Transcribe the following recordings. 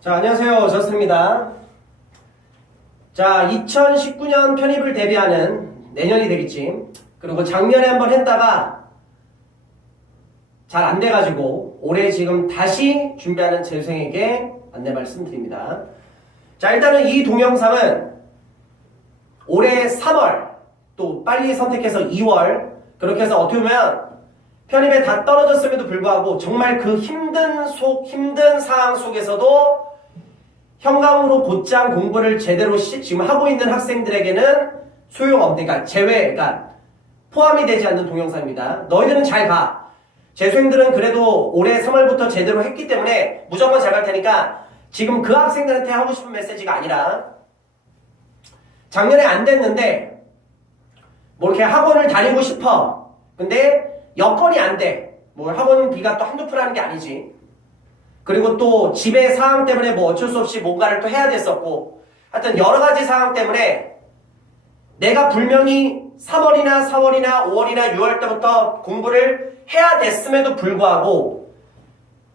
자, 안녕하세요. 저스입니다. 자, 2019년 편입을 대비하는 내년이 되겠지. 그리고 작년에 한번 했다가 잘 안 돼가지고 올해 지금 다시 준비하는 재수생에게 안내 말씀드립니다. 자, 일단은 이 동영상은 올해 3월 또 빨리 선택해서 2월 그렇게 해서 어떻게 보면 편입에 다 떨어졌음에도 불구하고 정말 그 힘든 속 힘든 상황 속에서도 현강으로 곧장 공부를 제대로 시- 지금 하고 있는 학생들에게는 소용없는 그러니까 제외 그러니까 포함이 되지 않는 동영상입니다. 너희들은 잘 가. 재수생들은 그래도 올해 3월부터 제대로 했기 때문에 무조건 잘 갈 테니까 지금 그 학생들한테 하고 싶은 메시지가 아니라 작년에 안 됐는데 뭐 이렇게 학원을 다니고 싶어. 근데 여건이 안 돼. 뭐 학원 비가 또 한두 푼 하는 게 아니지. 그리고 또 집의 상황 때문에 뭐 어쩔 수 없이 뭔가를 또 해야 됐었고 하여튼 여러 가지 상황 때문에 내가 분명히 3월이나 4월이나 5월이나 6월 때부터 공부를 해야 됐음에도 불구하고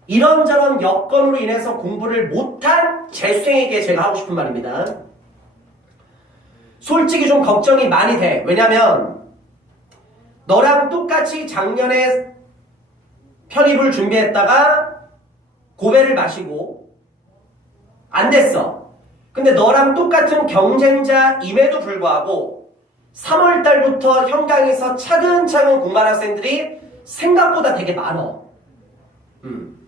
이런저런 여건으로 인해서 공부를 못한 재수생에게 제가 하고 싶은 말입니다. 솔직히 좀 걱정이 많이 돼. 왜냐면 너랑 똑같이 작년에 편입을 준비했다가 고배를 마시고 안 됐어. 근데 너랑 똑같은 경쟁자임에도 불구하고 3월 달부터 현강에서 차근차근 공부하는 학생들이 생각보다 되게 많어. 음.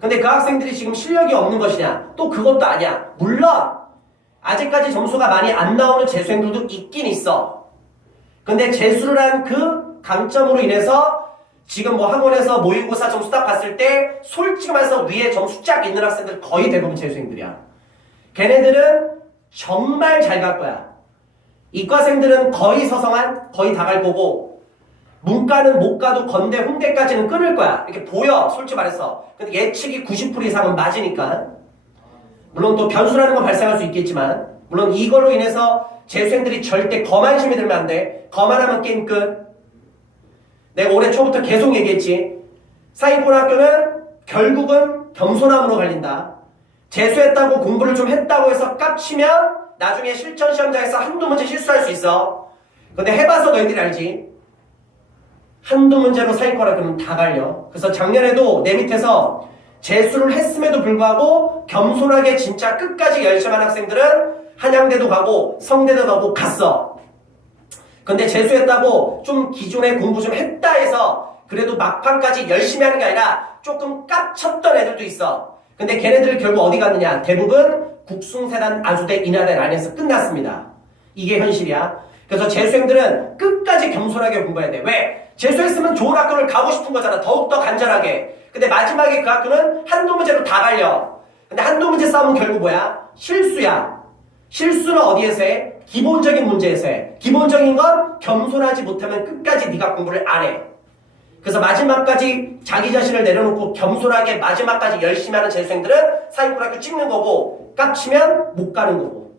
근데 그 학생들이 지금 실력이 없는 것이냐? 또 그것도 아니야. 물론 아직까지 점수가 많이 안 나오는 재수생들도 있긴 있어. 근데 재수를 한 그 강점으로 인해서 지금 뭐 학원에서 모의고사 점수 딱 봤을 때 솔직히 말해서 위에 점수 쫙 있는 학생들 거의 대부분 재수생들이야. 걔네들은 정말 잘 갈 거야. 이과생들은 거의 서성한 거의 다 갈 거고 문과는 못 가도 건대 홍대까지는 끊을 거야. 이렇게 보여 솔직히 말해서. 근데 예측이 90% 이상은 맞으니까. 물론 또 변수라는 건 발생할 수 있겠지만 물론 이걸로 인해서 재수생들이 절대 거만심이 들면 안 돼. 거만하면 게임 끝. 내가 올해 초부터 계속 얘기했지. 사인고등학교는 결국은 겸손함으로 갈린다. 재수했다고 공부를 좀 했다고 해서 깝치면 나중에 실전 시험장에서 한두 문제 실수할 수 있어. 근데 해봐서 너희들이 알지. 한두 문제로 사인고등학교는 다 갈려. 그래서 작년에도 내 밑에서 재수를 했음에도 불구하고 겸손하게 진짜 끝까지 열심히 한 학생들은 한양대도 가고 성대도 가고 갔어. 근데 재수했다고 좀 기존에 공부 좀 했다 해서 그래도 막판까지 열심히 하는 게 아니라 조금 깝쳤던 애들도 있어. 근데 걔네들 결국 어디 갔느냐? 대부분 국숭세단 아주대 인하대 라인에서 끝났습니다. 이게 현실이야. 그래서 재수생들은 끝까지 겸손하게 공부해야 돼. 왜? 재수했으면 좋은 학교를 가고 싶은 거잖아. 더욱더 간절하게. 근데 마지막에 그 학교는 한두 문제로 다 갈려. 근데 한두 문제 싸움은 결국 뭐야? 실수야. 실수는 어디에서 해? 기본적인 문제에서 해. 기본적인 건 겸손하지 못하면 끝까지 네가 공부를 안 해. 그래서 마지막까지 자기 자신을 내려놓고 겸손하게 마지막까지 열심히 하는 재수생들은 사회고등학교 찍는 거고 깝치면 못 가는 거고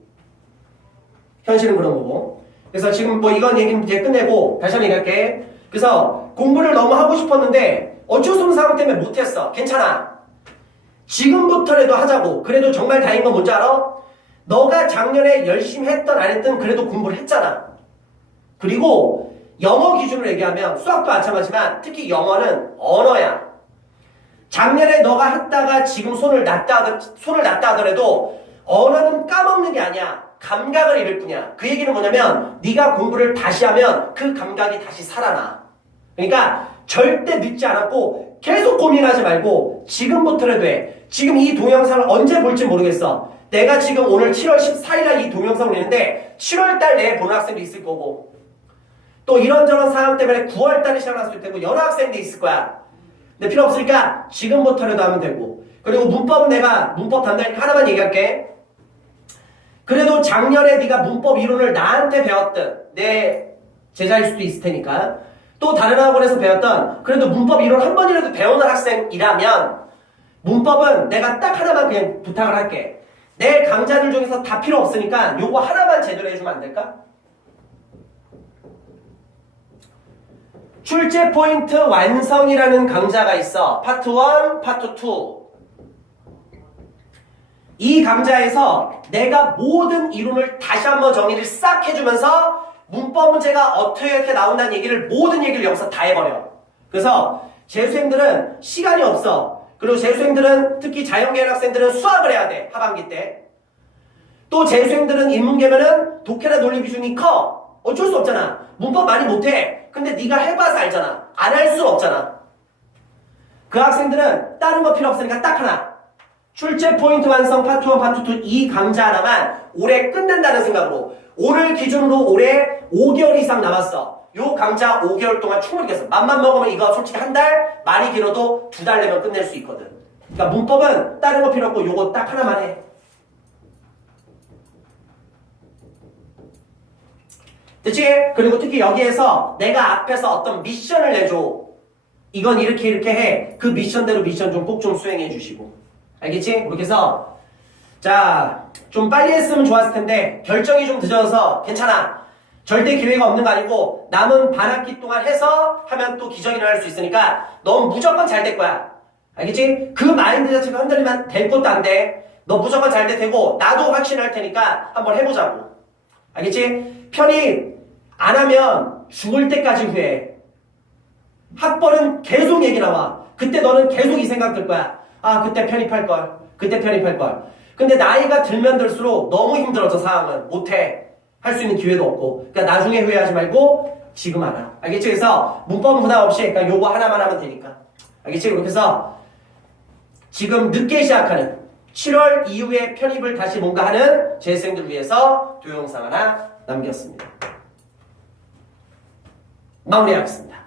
현실은 그런 거고 그래서 지금 뭐 이건 얘기는 이제 끝내고 다시 한번 얘기할게 그래서 공부를 너무 하고 싶었는데 어쩔 수 없는 상황 때문에 못했어 괜찮아 지금부터라도 하자고 그래도 정말 다행인 건 뭔지 알아? 너가 작년에 열심히 했던 안 했던 그래도 공부를 했잖아 그리고 영어 기준으로 얘기하면 수학도 마찬가지지만 특히 영어는 언어야. 작년에 너가 했다가 지금 손을 놨다 손을 놨다 하더라도 언어는 까먹는 게 아니야. 감각을 잃을 뿐이야. 그 얘기는 뭐냐면 네가 공부를 다시 하면 그 감각이 다시 살아나. 그러니까 절대 늦지 않았고 계속 고민하지 말고 지금부터라도 해. 지금 이 동영상을 언제 볼지 모르겠어. 내가 지금 오늘 7월 14일날 이 동영상을 내는데 7월달 내에 보는 학생도 있을 거고 또 이런저런 상황 때문에 9월달에 시작할 수도 있고 여러 학생들이 있을 거야. 근데 필요 없으니까 지금부터라도 하면 되고 그리고 문법은 내가 문법 담당이니까 하나만 얘기할게. 그래도 작년에 네가 문법 이론을 나한테 배웠던 내 제자일 수도 있을 테니까 또 다른 학원에서 배웠던 그래도 문법 이론 한 번이라도 배우는 학생이라면 문법은 내가 딱 하나만 그냥 부탁을 할게. 내 강좌들 중에서 다 필요 없으니까 요거 하나만 제대로 해주면 안 될까? 출제 포인트 완성이라는 강좌가 있어. 파트 1, 파트 2. 이 강좌에서 내가 모든 이론을 다시 한번 정리를 싹 해주면서 문법 문제가 어떻게 나온다는 얘기를 모든 얘기를 여기서 다 해버려. 그래서 재수생들은 시간이 없어. 그리고 재수생들은 특히 자연계열 학생들은 수학을 해야 돼. 하반기 때. 또 재수생들은 인문계면은 독해나 논리 비중이 커. 어쩔 수 없잖아. 문법 많이 못해. 근데 네가 해봐서 알잖아. 안 할 수 없잖아. 그 학생들은 다른 거 필요 없으니까 딱 하나. 출제 포인트 완성 파트 1, 파트 2 이 강좌 하나만 올해 끝낸다는 생각으로 오늘 기준으로 올해 5개월 이상 남았어. 요 강좌 5개월 동안 충분히 겠어. 맘만 먹으면 이거 솔직히 한 달, 말이 길어도 두 달 내면 끝낼 수 있거든. 그러니까 문법은 다른 거 필요 없고 요거 딱 하나만 해. 됐지? 그리고 특히 여기에서 내가 앞에서 어떤 미션을 내줘. 이건 이렇게 이렇게 해. 그 미션대로 미션 좀 꼭좀 수행해 주시고. 알겠지? 그렇게 해서 자, 좀 빨리 했으면 좋았을 텐데 결정이 좀 늦어서 괜찮아. 절대 기회가 없는 거 아니고 남은 반 학기 동안 해서 하면 또 기적이 일어날 수 있으니까 넌 무조건 잘 될 거야. 알겠지? 그 마인드 자체가 흔들리면 될 것도 안 돼. 너 무조건 잘 될 테고 나도 확신할 테니까 한번 해보자고. 알겠지? 편입 안 하면 죽을 때까지 후회해. 학벌은 계속 얘기 나와. 그때 너는 계속 이 생각 들 거야. 아, 그때 편입할 걸. 그때 편입할 걸. 근데 나이가 들면 들수록 너무 힘들어져, 상황은. 못해. 할 수 있는 기회도 없고. 그러니까 나중에 후회하지 말고 지금 하라. 알겠지? 그래서 문법 부담 없이 그러니까 요거 하나만 하면 되니까. 알겠지? 그렇게 해서 지금 늦게 시작하는 7월 이후에 편입을 다시 뭔가 하는 재생들 위해서 동영상 하나 남겼습니다. 마무리하겠습니다.